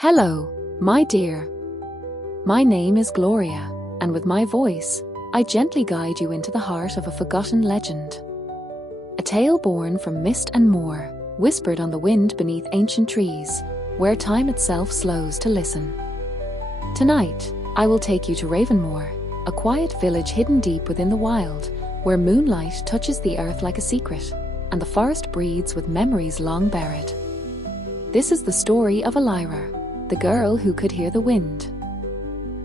Hello, my dear. My name is Gloria, and with my voice, I gently guide you into the heart of a forgotten legend. A tale born from mist and moor, whispered on the wind beneath ancient trees, where time itself slows to listen. Tonight, I will take you to Ravenmoor, a quiet village hidden deep within the wild, where moonlight touches the earth like a secret, and the forest breathes with memories long buried. This is the story of Elira, the girl who could hear the wind,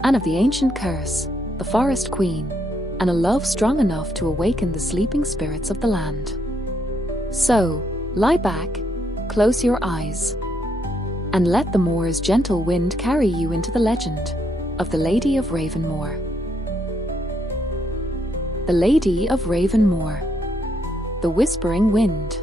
and of the ancient curse, the forest queen, and a love strong enough to awaken the sleeping spirits of the land. So, lie back, close your eyes, and let the moor's gentle wind carry you into the legend of the Lady of Ravenmoor. The Lady of Ravenmoor. The Whispering Wind.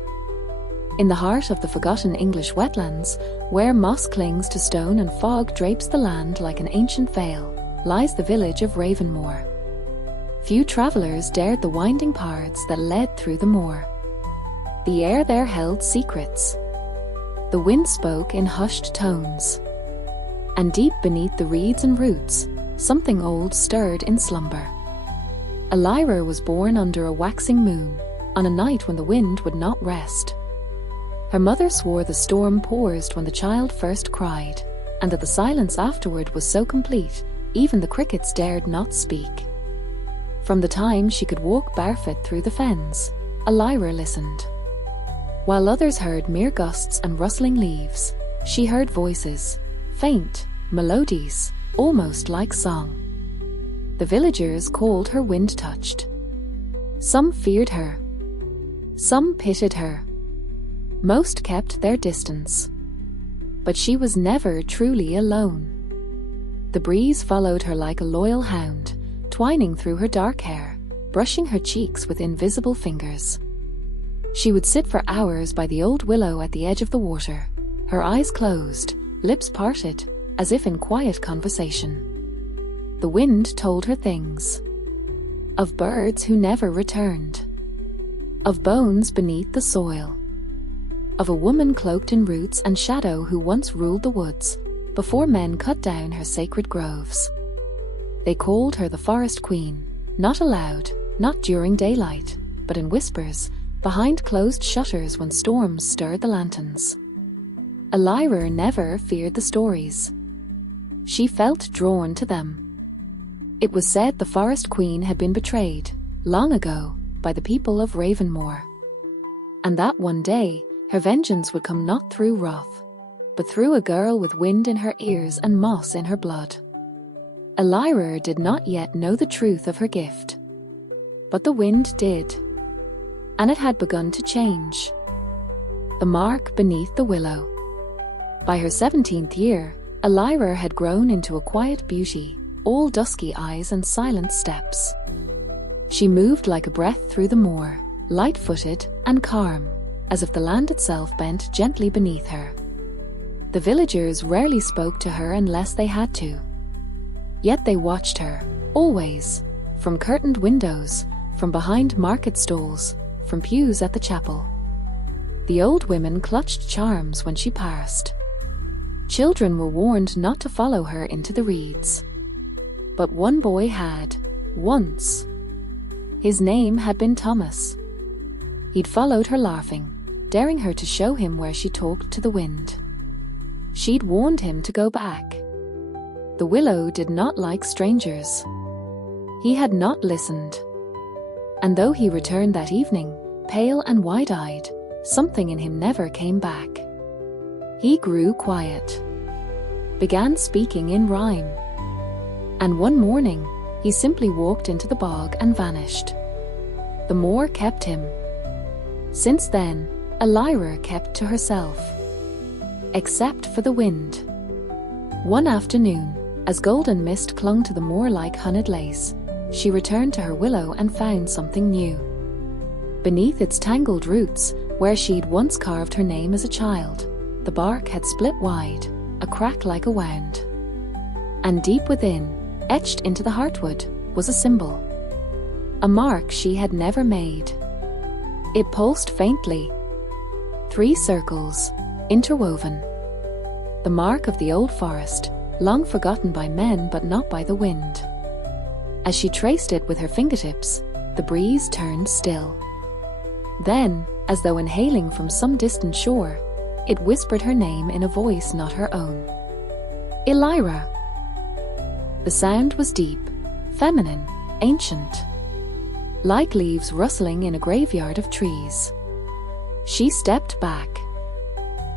In the heart of the forgotten English wetlands, where moss clings to stone and fog drapes the land like an ancient veil, lies the village of Ravenmoor. Few travellers dared the winding paths that led through the moor. The air there held secrets. The wind spoke in hushed tones. And deep beneath the reeds and roots, something old stirred in slumber. Elira was born under a waxing moon, on a night when the wind would not rest. Her mother swore the storm paused when the child first cried, and that the silence afterward was so complete, even the crickets dared not speak. From the time she could walk barefoot through the fens, Elira listened. While others heard mere gusts and rustling leaves, she heard voices, faint, melodies, almost like song. The villagers called her wind-touched. Some feared her. Some pitied her. Most kept their distance. But she was never truly alone. The breeze followed her like a loyal hound, twining through her dark hair, brushing her cheeks with invisible fingers. She would sit for hours by the old willow at the edge of the water, her eyes closed, lips parted, as if in quiet conversation. The wind told her things. Of birds who never returned. Of bones beneath the soil. Of a woman cloaked in roots and shadow who once ruled the woods, before men cut down her sacred groves. They called her the Forest Queen, not aloud, not during daylight, but in whispers, behind closed shutters when storms stirred the lanterns. Elira never feared the stories. She felt drawn to them. It was said the Forest Queen had been betrayed, long ago, by the people of Ravenmoor. And that one day, her vengeance would come not through wrath, but through a girl with wind in her ears and moss in her blood. Elira did not yet know the truth of her gift. But the wind did. And it had begun to change. The mark beneath the willow. By her 17th year, Elira had grown into a quiet beauty, all dusky eyes and silent steps. She moved like a breath through the moor, light-footed and calm, as if the land itself bent gently beneath her. The villagers rarely spoke to her unless they had to. Yet they watched her, always, from curtained windows, from behind market stalls, from pews at the chapel. The old women clutched charms when she passed. Children were warned not to follow her into the reeds. But one boy had, once. His name had been Thomas. He'd followed her laughing, daring her to show him where she talked to the wind. She'd warned him to go back. The willow did not like strangers. He had not listened. And though he returned that evening, pale and wide-eyed, something in him never came back. He grew quiet, began speaking in rhyme. And one morning, he simply walked into the bog and vanished. The moor kept him. Since then, Elira kept to herself. Except for the wind. One afternoon, as golden mist clung to the moor like honeyed lace, she returned to her willow and found something new. Beneath its tangled roots, where she'd once carved her name as a child, the bark had split wide, a crack like a wound. And deep within, etched into the heartwood, was a symbol. A mark she had never made. It pulsed faintly. 3 circles, interwoven. the mark of the old forest, long forgotten by men but not by the wind. As she traced it with her fingertips, the breeze turned still. Then, as though inhaling from some distant shore, it whispered her name in a voice not her own. Elira. The sound was deep, feminine, ancient, like leaves rustling in a graveyard of trees. She stepped back,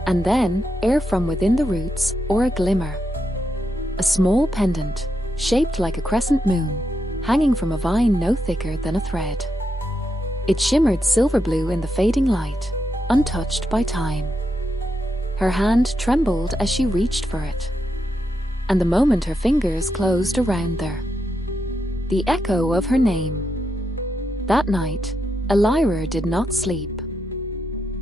and then, air from within the roots, or a glimmer. A small pendant, shaped like a crescent moon, hanging from a vine no thicker than a thread. It shimmered silver blue in the fading light, untouched by time. Her hand trembled as she reached for it, and the moment her fingers closed around there, the echo of her name. That night, Elira did not sleep.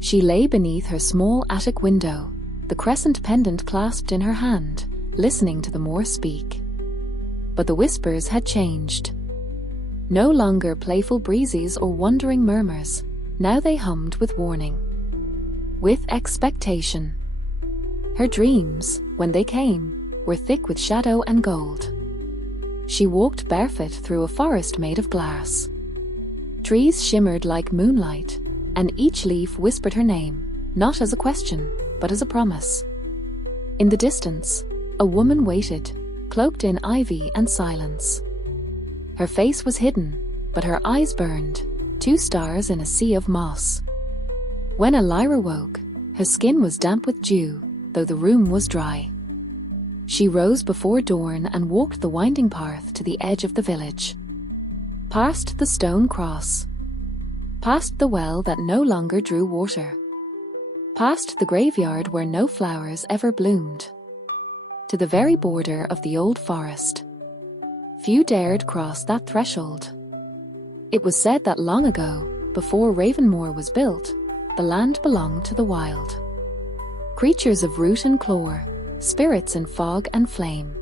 She lay beneath her small attic window, the crescent pendant clasped in her hand, listening to the moor speak. But the whispers had changed. No longer playful breezes or wandering murmurs, now they hummed with warning, with expectation. Her dreams, when they came, were thick with shadow and gold. She walked barefoot through a forest made of glass. Trees shimmered like moonlight, and each leaf whispered her name, not as a question, but as a promise. In the distance, a woman waited, cloaked in ivy and silence. Her face was hidden, but her eyes burned, 2 stars in a sea of moss. When Elira woke, her skin was damp with dew, though the room was dry. She rose before dawn and walked the winding path to the edge of the village. Past the stone cross, past the well that no longer drew water, past the graveyard where no flowers ever bloomed, to the very border of the old forest. Few dared cross that threshold. It was said that long ago, before Ravenmoor was built, the land belonged to the wild. Creatures of root and claw, spirits in fog and flame.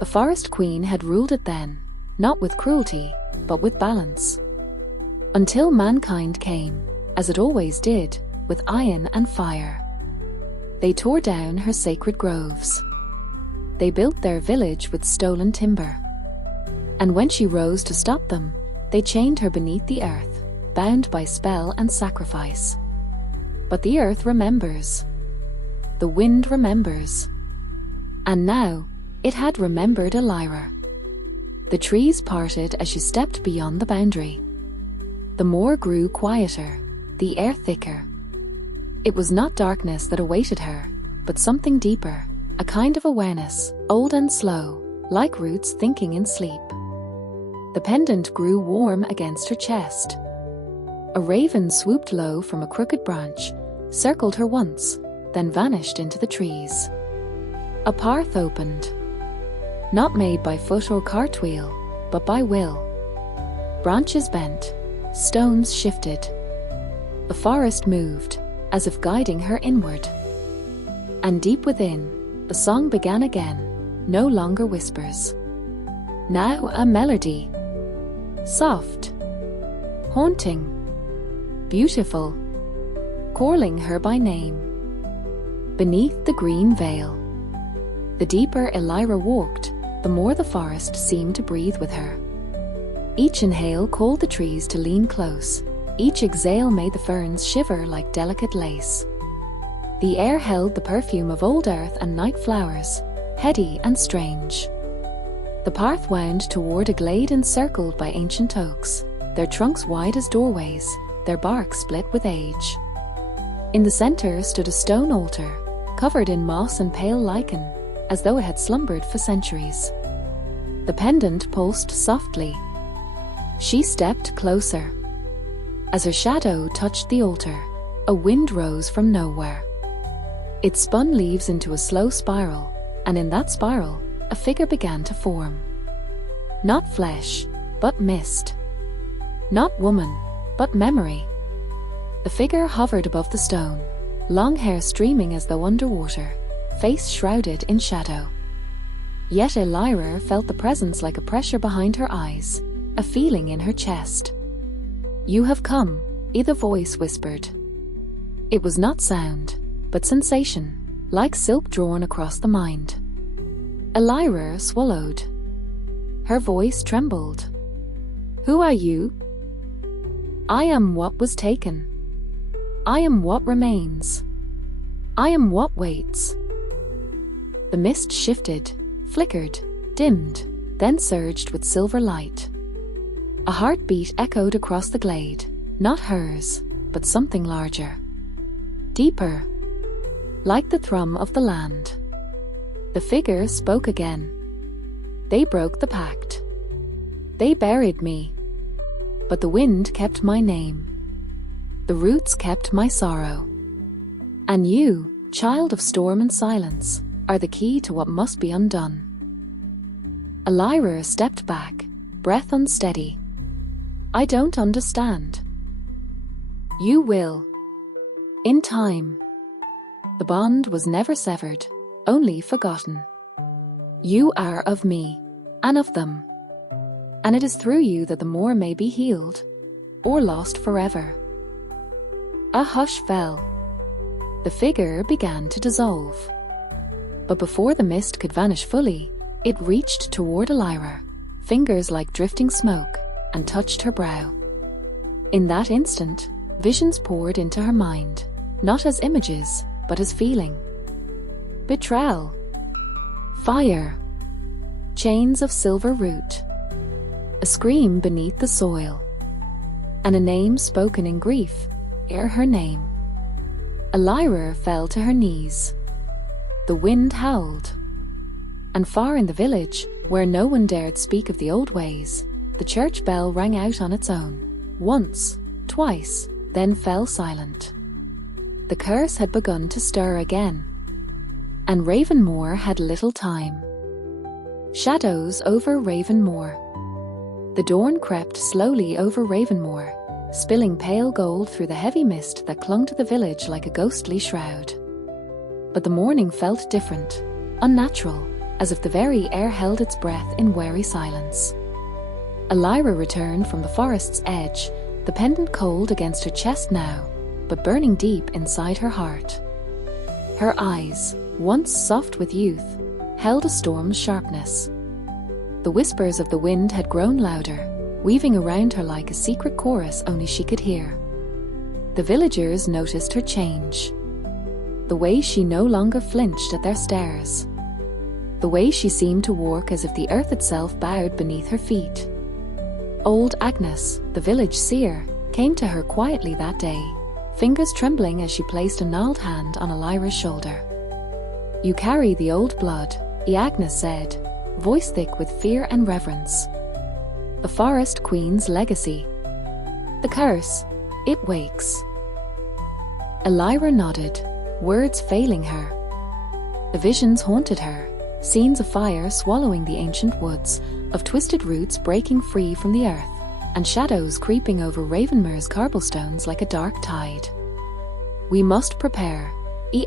A forest queen had ruled it then, not with cruelty, but with balance. Until mankind came, as it always did, with iron and fire. They tore down her sacred groves. They built their village with stolen timber. And when she rose to stop them, they chained her beneath the earth, bound by spell and sacrifice. But the earth remembers. The wind remembers. And now, it had remembered Elira. The trees parted as she stepped beyond the boundary. The moor grew quieter, the air thicker. It was not darkness that awaited her, but something deeper, a kind of awareness, old and slow, like roots thinking in sleep. The pendant grew warm against her chest. A raven swooped low from a crooked branch, circled her once, then vanished into the trees. A path opened, not made by foot or cartwheel, but by will. Branches bent, stones shifted. The forest moved, as if guiding her inward. And deep within, the song began again, no longer whispers. Now a melody. Soft, haunting, beautiful, calling her by name. Beneath the green veil, the deeper Elira walked, the more the forest seemed to breathe with her. Each inhale called the trees to lean close. Each exhale made the ferns shiver like delicate lace. The air held the perfume of old earth and night flowers, heady and strange. The path wound toward a glade encircled by ancient oaks, their trunks wide as doorways, their bark split with age. In the center stood a stone altar, covered in moss and pale lichen, as though it had slumbered for centuries. The pendant pulsed softly. She stepped closer. As her shadow touched the altar, a wind rose from nowhere. It spun leaves into a slow spiral, and in that spiral, a figure began to form. Not flesh, but mist. Not woman, but memory. The figure hovered above the stone, long hair streaming as though underwater, face shrouded in shadow. Yet Elira felt the presence like a pressure behind her eyes, a feeling in her chest. "You have come," the voice whispered. It was not sound, but sensation, like silk drawn across the mind. Elira swallowed. Her voice trembled. "Who are you?" "I am what was taken. I am what remains. I am what waits." The mist shifted, flickered, dimmed, then surged with silver light. A heartbeat echoed across the glade, not hers, but something larger. Deeper, like the thrum of the land. The figure spoke again. "They broke the pact. They buried me. But the wind kept my name. The roots kept my sorrow. And you, child of storm and silence, are the key to what must be undone." Elira stepped back, breath unsteady. "I don't understand." "You will. In time." The bond was never severed, only forgotten. "You are of me, and of them. And it is through you that the moor may be healed, or lost forever." A hush fell. The figure began to dissolve. But before the mist could vanish fully, it reached toward Elira, fingers like drifting smoke, and touched her brow. In that instant, visions poured into her mind, not as images, but as feeling. Betrayal. Fire. Chains of silver root. A scream beneath the soil. And a name spoken in grief, ere her name. Elira fell to her knees. The wind howled. And far in the village, where no one dared speak of the old ways, the church bell rang out on its own, once, twice, then fell silent. The curse had begun to stir again. And Ravenmoor had little time. Shadows over Ravenmoor. The dawn crept slowly over Ravenmoor, spilling pale gold through the heavy mist that clung to the village like a ghostly shroud. But the morning felt different, unnatural, as if the very air held its breath in wary silence. Elira returned from the forest's edge, the pendant cold against her chest now, but burning deep inside her heart. Her eyes, once soft with youth, held a storm's sharpness. The whispers of the wind had grown louder, weaving around her like a secret chorus only she could hear. The villagers noticed her change. The way she no longer flinched at their stares. The way she seemed to walk as if the earth itself bowed beneath her feet. Old Agnes, the village seer, came to her quietly that day, fingers trembling as she placed a gnarled hand on Elira's shoulder. "You carry the old blood," Agnes said, voice thick with fear and reverence. "The forest queen's legacy. The curse, it wakes." Elira nodded, words failing her. The visions haunted her, scenes of fire swallowing the ancient woods, of twisted roots breaking free from the earth, and shadows creeping over Ravenmoor's cobblestones like a dark tide. "We must prepare,"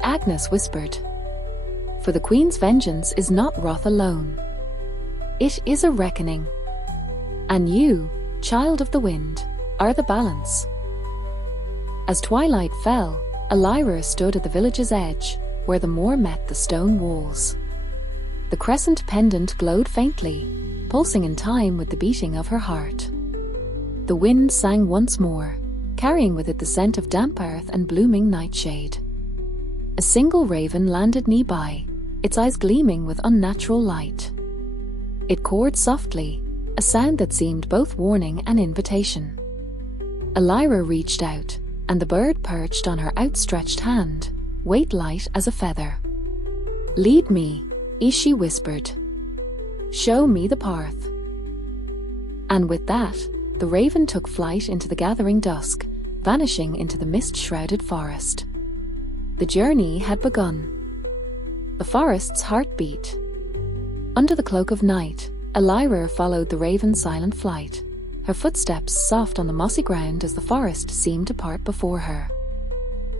Agnes whispered. "For the Queen's vengeance is not wrath alone. It is a reckoning. And you, child of the wind, are the balance." As twilight fell, Elira stood at the village's edge, where the moor met the stone walls. The crescent pendant glowed faintly, pulsing in time with the beating of her heart. The wind sang once more, carrying with it the scent of damp earth and blooming nightshade. A single raven landed nearby, its eyes gleaming with unnatural light. It cawed softly, a sound that seemed both warning and invitation. Elira reached out, and the bird perched on her outstretched hand, weight light as a feather. "Lead me," she whispered. "Show me the path." And with that, the raven took flight into the gathering dusk, vanishing into the mist-shrouded forest. The journey had begun. The forest's heart beat. Under the cloak of night, Elira followed the raven's silent flight, her footsteps soft on the mossy ground as the forest seemed to part before her.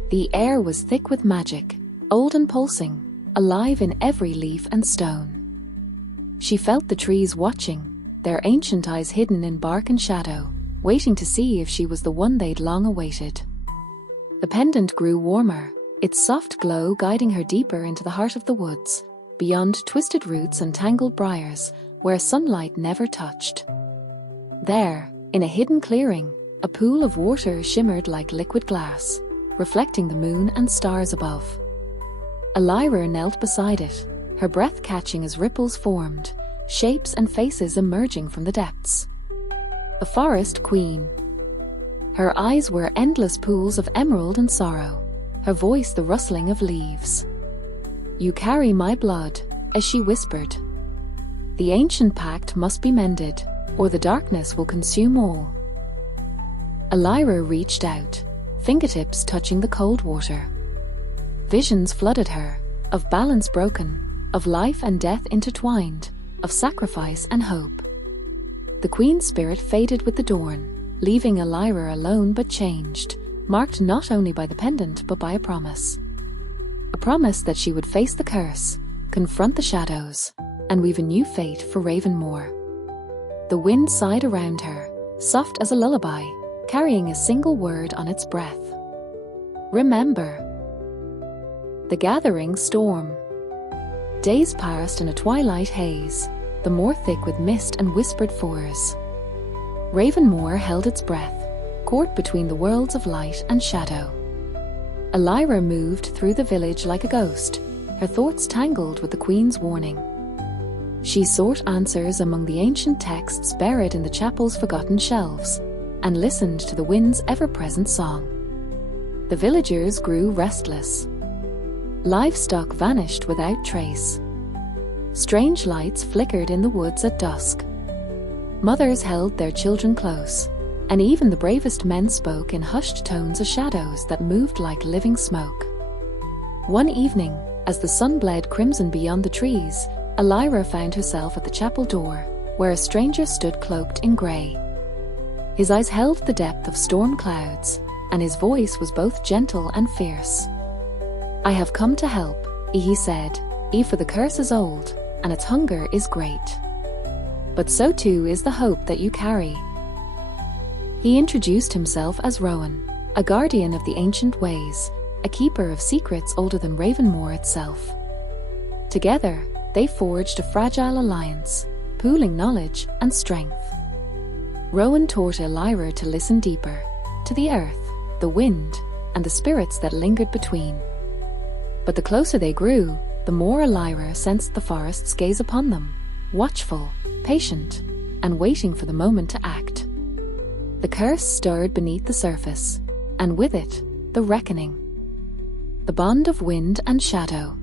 The air was thick with magic, old and pulsing, alive in every leaf and stone. She felt the trees watching, their ancient eyes hidden in bark and shadow, waiting to see if she was the one they'd long awaited. The pendant grew warmer, its soft glow guiding her deeper into the heart of the woods, beyond twisted roots and tangled briars, where sunlight never touched. There, in a hidden clearing, a pool of water shimmered like liquid glass, reflecting the moon and stars above. Elira knelt beside it, her breath catching as ripples formed, shapes and faces emerging from the depths. The Forest Queen. Her eyes were endless pools of emerald and sorrow, her voice the rustling of leaves. "You carry my blood," as she whispered. "The ancient pact must be mended, or the darkness will consume all." Elira reached out, fingertips touching the cold water. Visions flooded her, of balance broken, of life and death intertwined, of sacrifice and hope. The queen's spirit faded with the dawn, leaving Elira alone but changed, marked not only by the pendant but by a promise. A promise that she would face the curse, confront the shadows, and weave a new fate for Ravenmoor. The wind sighed around her, soft as a lullaby, carrying a single word on its breath. Remember. The gathering storm. Days passed in a twilight haze, the moor thick with mist and whispered fours. Ravenmoor held its breath, caught between the worlds of light and shadow. Elira moved through the village like a ghost, her thoughts tangled with the queen's warning. She sought answers among the ancient texts buried in the chapel's forgotten shelves, and listened to the wind's ever-present song. The villagers grew restless. Livestock vanished without trace. Strange lights flickered in the woods at dusk. Mothers held their children close, and even the bravest men spoke in hushed tones of shadows that moved like living smoke. One evening, as the sun bled crimson beyond the trees, Elira found herself at the chapel door, where a stranger stood cloaked in grey. His eyes held the depth of storm clouds, and his voice was both gentle and fierce. "I have come to help," he said, "for the curse is old, and its hunger is great. But so too is the hope that you carry." He introduced himself as Rowan, a guardian of the ancient ways, a keeper of secrets older than Ravenmoor itself. Together, they forged a fragile alliance, pooling knowledge and strength. Rowan taught Elira to listen deeper, to the earth, the wind, and the spirits that lingered between. But the closer they grew, the more Elira sensed the forest's gaze upon them, watchful, patient, and waiting for the moment to act. The curse stirred beneath the surface, and with it, the reckoning. The bond of wind and shadow.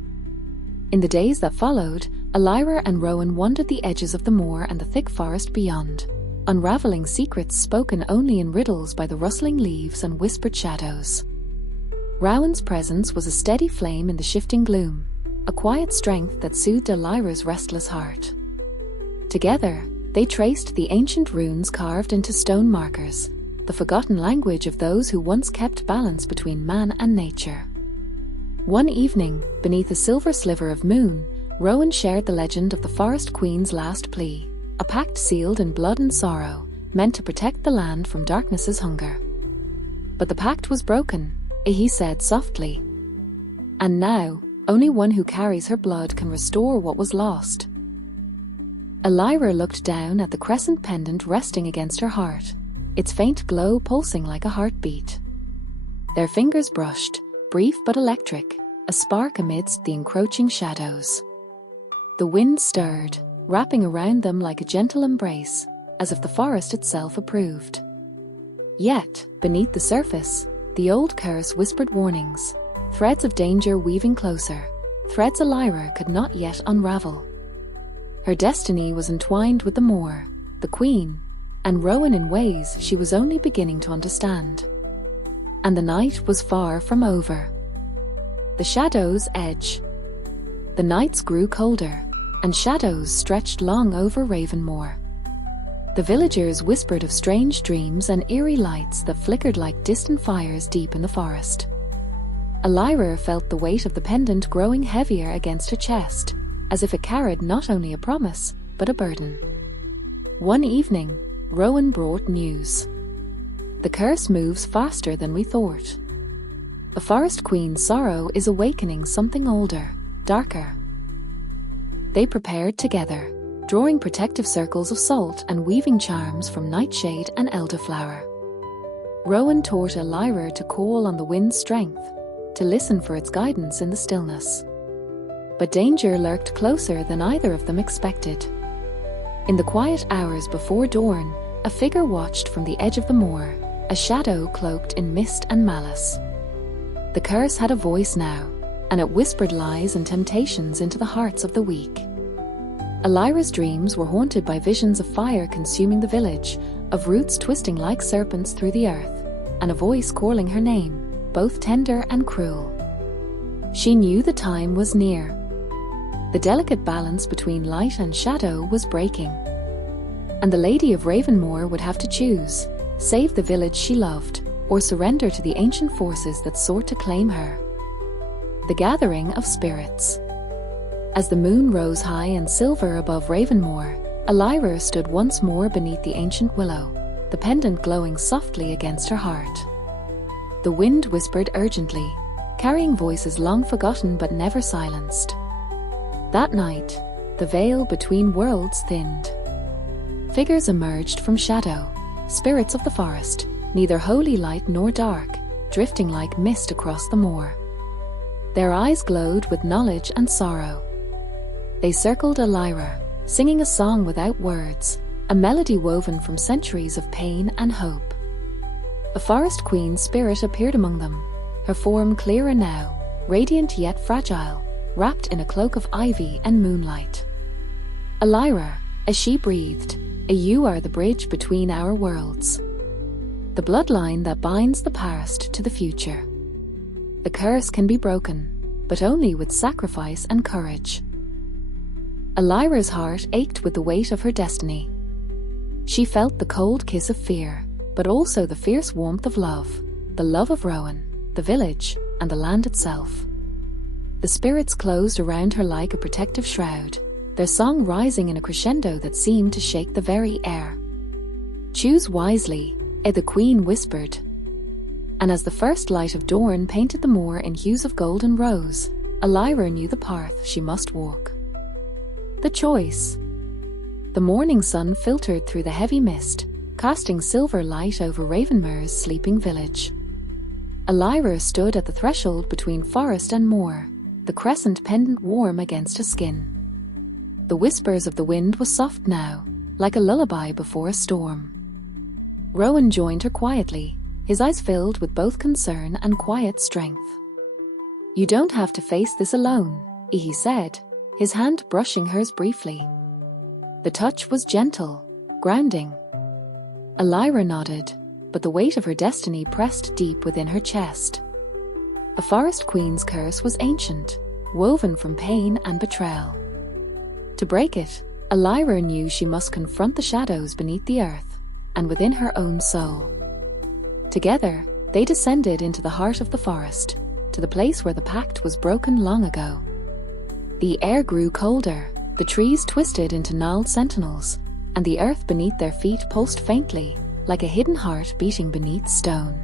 In the days that followed, Elira and Rowan wandered the edges of the moor and the thick forest beyond, unraveling secrets spoken only in riddles by the rustling leaves and whispered shadows. Rowan's presence was a steady flame in the shifting gloom, a quiet strength that soothed Elira's restless heart. Together, they traced the ancient runes carved into stone markers, the forgotten language of those who once kept balance between man and nature. One evening, beneath a silver sliver of moon, Rowan shared the legend of the Forest Queen's last plea, a pact sealed in blood and sorrow, meant to protect the land from darkness's hunger. But the pact was broken, he said softly. And now, only one who carries her blood can restore what was lost. Elira looked down at the crescent pendant resting against her heart, its faint glow pulsing like a heartbeat. Their fingers brushed, brief but electric, a spark amidst the encroaching shadows. The wind stirred, wrapping around them like a gentle embrace, as if the forest itself approved. Yet, beneath the surface, the old curse whispered warnings, threads of danger weaving closer, threads Elira could not yet unravel. Her destiny was entwined with the moor, the queen, and Rowan in ways she was only beginning to understand. And the night was far from over. The shadows edge. The nights grew colder, and shadows stretched long over Ravenmoor. The villagers whispered of strange dreams and eerie lights that flickered like distant fires deep in the forest. Elira felt the weight of the pendant growing heavier against her chest, as if it carried not only a promise, but a burden. One evening, Rowan brought news. "The curse moves faster than we thought." A forest queen's sorrow is awakening something older, darker. They prepared together, drawing protective circles of salt and weaving charms from nightshade and elderflower. Rowan taught Elira to call on the wind's strength, to listen for its guidance in the stillness. But danger lurked closer than either of them expected. In the quiet hours before dawn, a figure watched from the edge of the moor, a shadow cloaked in mist and malice. The curse had a voice now, and it whispered lies and temptations into the hearts of the weak. Elira's dreams were haunted by visions of fire consuming the village, of roots twisting like serpents through the earth, and a voice calling her name, both tender and cruel. She knew the time was near. The delicate balance between light and shadow was breaking. And the Lady of Ravenmoor would have to choose, save the village she loved, or surrender to the ancient forces that sought to claim her. The Gathering of Spirits. As the moon rose high and silver above Ravenmoor, Elira stood once more beneath the ancient willow, the pendant glowing softly against her heart. The wind whispered urgently, carrying voices long forgotten but never silenced. That night, the veil between worlds thinned. Figures emerged from shadow, spirits of the forest, neither wholly light nor dark, drifting like mist across the moor. Their eyes glowed with knowledge and sorrow. They circled Elira, singing a song without words, a melody woven from centuries of pain and hope. A forest queen's spirit appeared among them, her form clearer now, radiant yet fragile, wrapped in a cloak of ivy and moonlight. Elira, as she breathed, you are the bridge between our worlds. The bloodline that binds the past to the future. The curse can be broken, but only with sacrifice and courage. Elira's heart ached with the weight of her destiny. She felt the cold kiss of fear, but also the fierce warmth of love, the love of Rowan, the village, and the land itself. The spirits closed around her like a protective shroud, their song rising in a crescendo that seemed to shake the very air. Choose wisely, the queen whispered. And as the first light of dawn painted the moor in hues of gold and rose, Elira knew the path she must walk. The choice. The morning sun filtered through the heavy mist, casting silver light over Ravenmoor's sleeping village. Elira stood at the threshold between forest and moor, the crescent pendant warm against her skin. The whispers of the wind were soft now, like a lullaby before a storm. Rowan joined her quietly, his eyes filled with both concern and quiet strength. You don't have to face this alone, he said, his hand brushing hers briefly. The touch was gentle, grounding. Elira nodded, but the weight of her destiny pressed deep within her chest. A forest queen's curse was ancient, woven from pain and betrayal. To break it, Elira knew she must confront the shadows beneath the earth, and within her own soul. Together, they descended into the heart of the forest, to the place where the pact was broken long ago. The air grew colder, the trees twisted into gnarled sentinels, and the earth beneath their feet pulsed faintly, like a hidden heart beating beneath stone.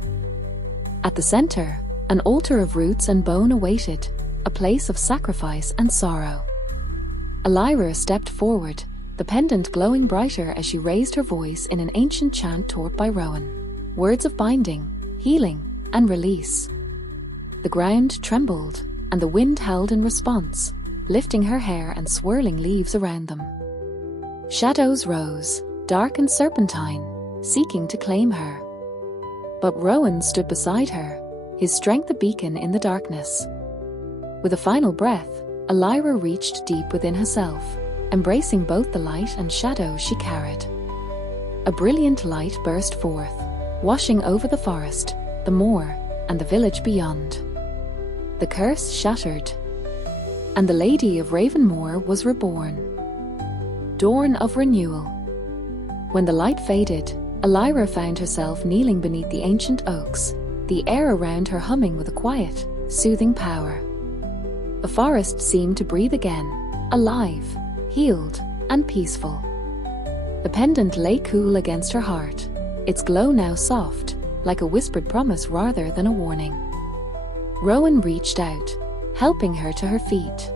At the center, an altar of roots and bone awaited, a place of sacrifice and sorrow. Elira stepped forward, the pendant glowing brighter as she raised her voice in an ancient chant taught by Rowan. Words of binding, healing, and release. The ground trembled, and the wind howled in response, lifting her hair and swirling leaves around them. Shadows rose, dark and serpentine, seeking to claim her. But Rowan stood beside her, his strength a beacon in the darkness. With a final breath, Elira reached deep within herself, embracing both the light and shadow she carried. A brilliant light burst forth, washing over the forest, the moor, and the village beyond. The curse shattered, and the Lady of Ravenmoor was reborn. Dawn of renewal. When the light faded, Elira found herself kneeling beneath the ancient oaks, the air around her humming with a quiet, soothing power. The forest seemed to breathe again, alive, healed, and peaceful. The pendant lay cool against her heart, its glow now soft, like a whispered promise rather than a warning. Rowan reached out, helping her to her feet.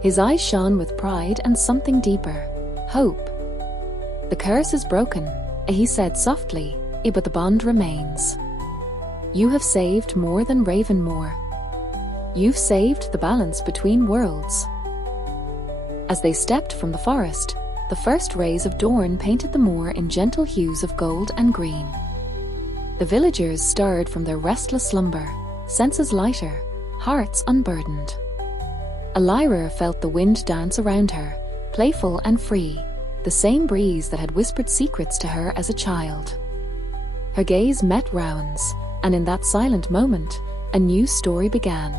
His eyes shone with pride and something deeper, hope. "The curse is broken," he said softly, "but the bond remains. You have saved more than Ravenmoor. You've saved the balance between worlds." As they stepped from the forest, the first rays of dawn painted the moor in gentle hues of gold and green. The villagers stirred from their restless slumber, senses lighter, hearts unburdened. Elira felt the wind dance around her, playful and free, the same breeze that had whispered secrets to her as a child. Her gaze met Rowan's, and in that silent moment, a new story began,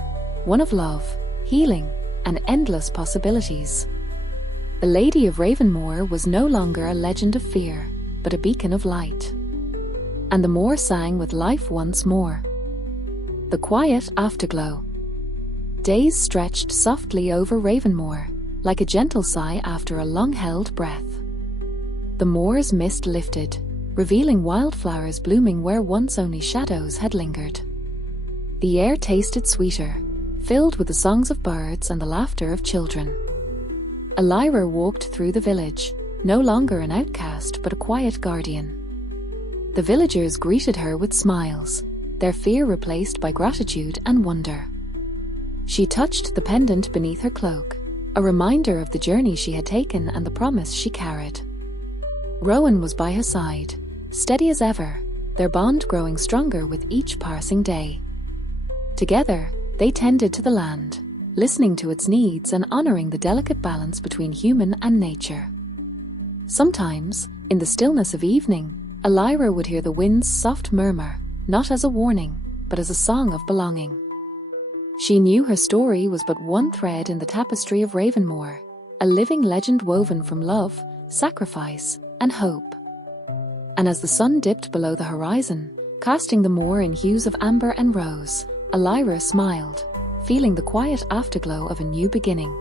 one of love, healing, and endless possibilities. The Lady of Ravenmoor was no longer a legend of fear, but a beacon of light. And the moor sang with life once more. The quiet afterglow. Days stretched softly over Ravenmoor, like a gentle sigh after a long-held breath. The moor's mist lifted, revealing wildflowers blooming where once only shadows had lingered. The air tasted sweeter, filled with the songs of birds and the laughter of children. Elira walked through the village, no longer an outcast but a quiet guardian. The villagers greeted her with smiles, their fear replaced by gratitude and wonder. She touched the pendant beneath her cloak, a reminder of the journey she had taken and the promise she carried. Rowan was by her side, steady as ever, their bond growing stronger with each passing day. Together, they tended to the land, listening to its needs and honoring the delicate balance between human and nature. Sometimes, in the stillness of evening, Elira would hear the wind's soft murmur, not as a warning, but as a song of belonging. She knew her story was but one thread in the tapestry of Ravenmoor, a living legend woven from love, sacrifice, and hope. And as the sun dipped below the horizon, casting the moor in hues of amber and rose, Elira smiled, feeling the quiet afterglow of a new beginning.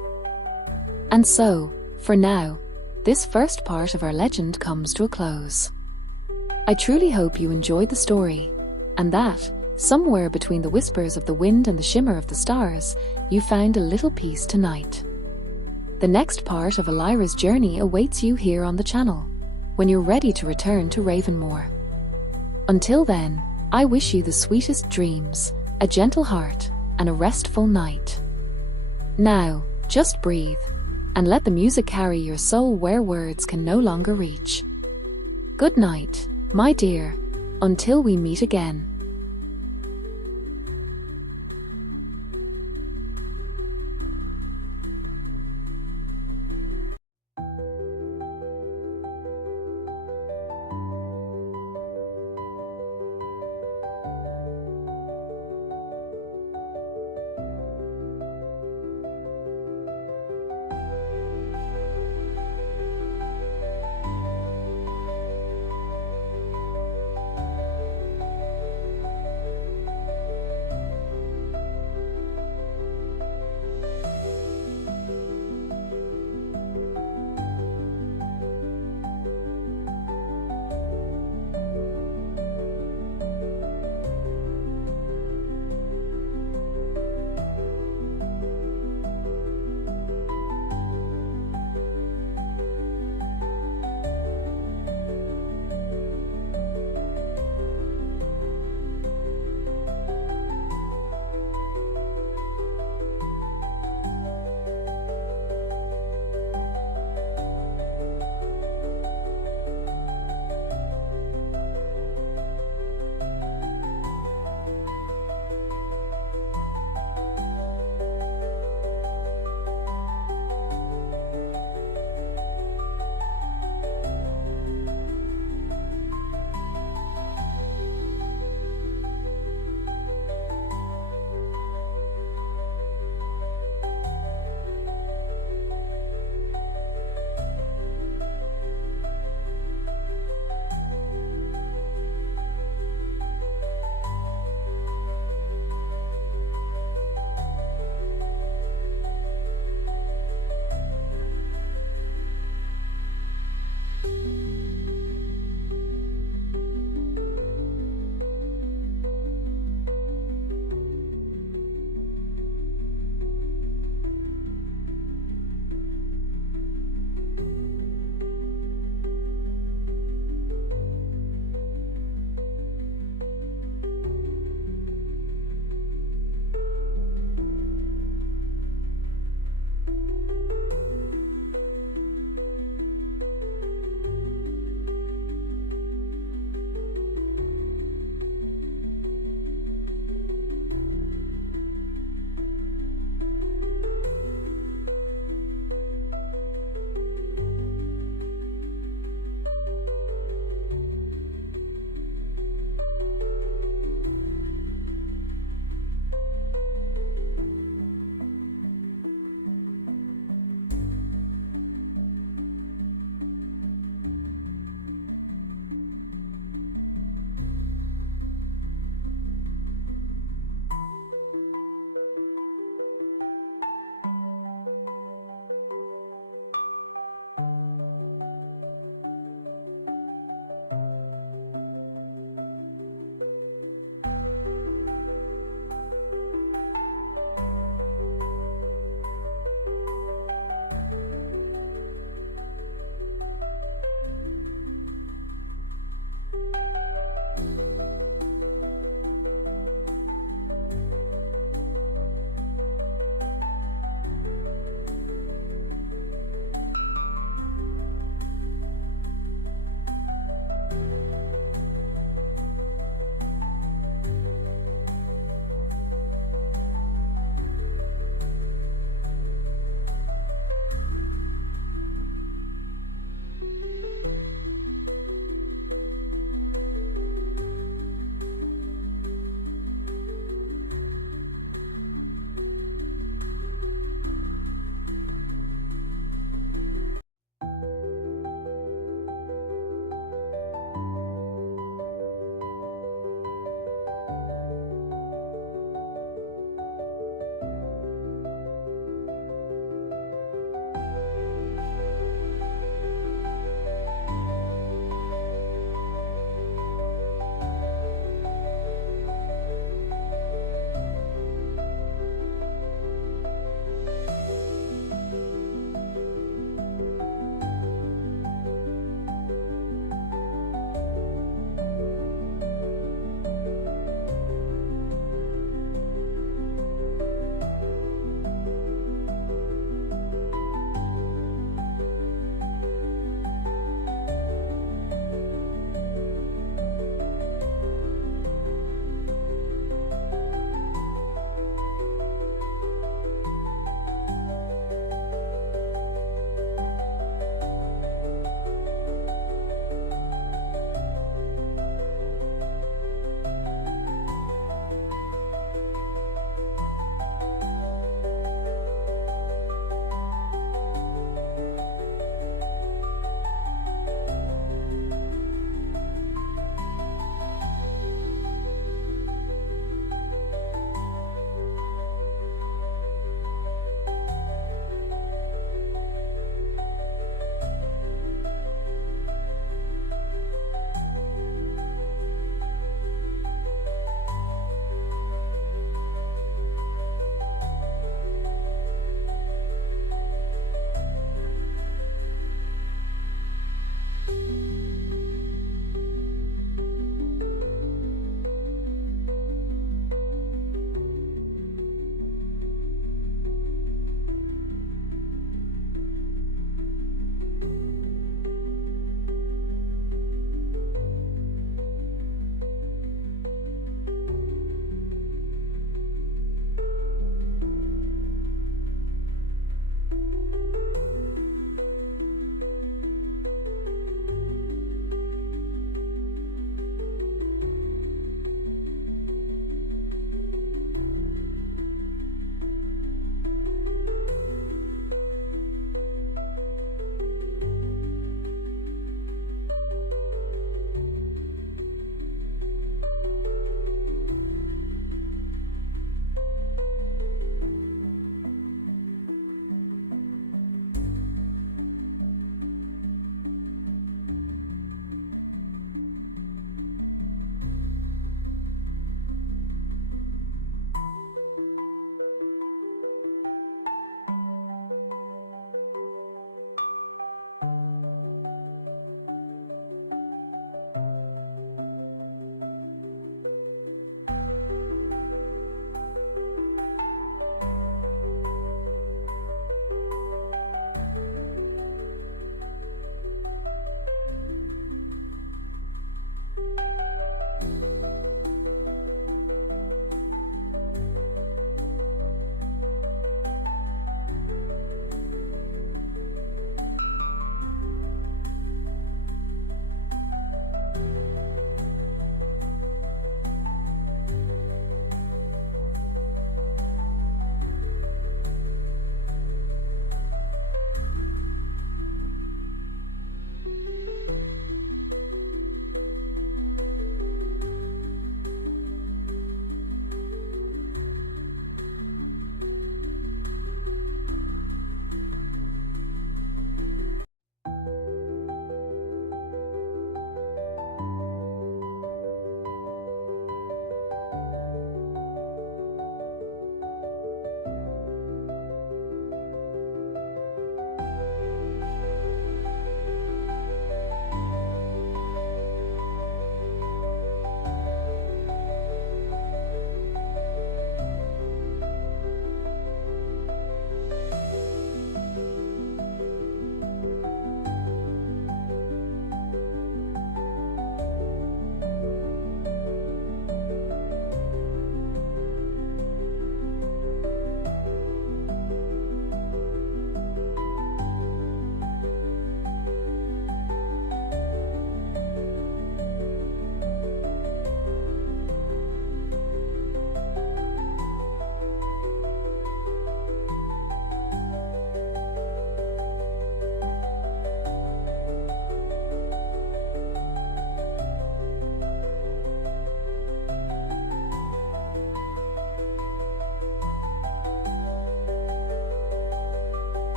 And so, for now, this first part of our legend comes to a close. I truly hope you enjoyed the story, and that, somewhere between the whispers of the wind and the shimmer of the stars, you found a little peace tonight. The next part of Elira's journey awaits you here on the channel, when you're ready to return to Ravenmoor. Until then, I wish you the sweetest dreams, a gentle heart, and a restful night. Now, just breathe, and let the music carry your soul where words can no longer reach. Good night, my dear, until we meet again.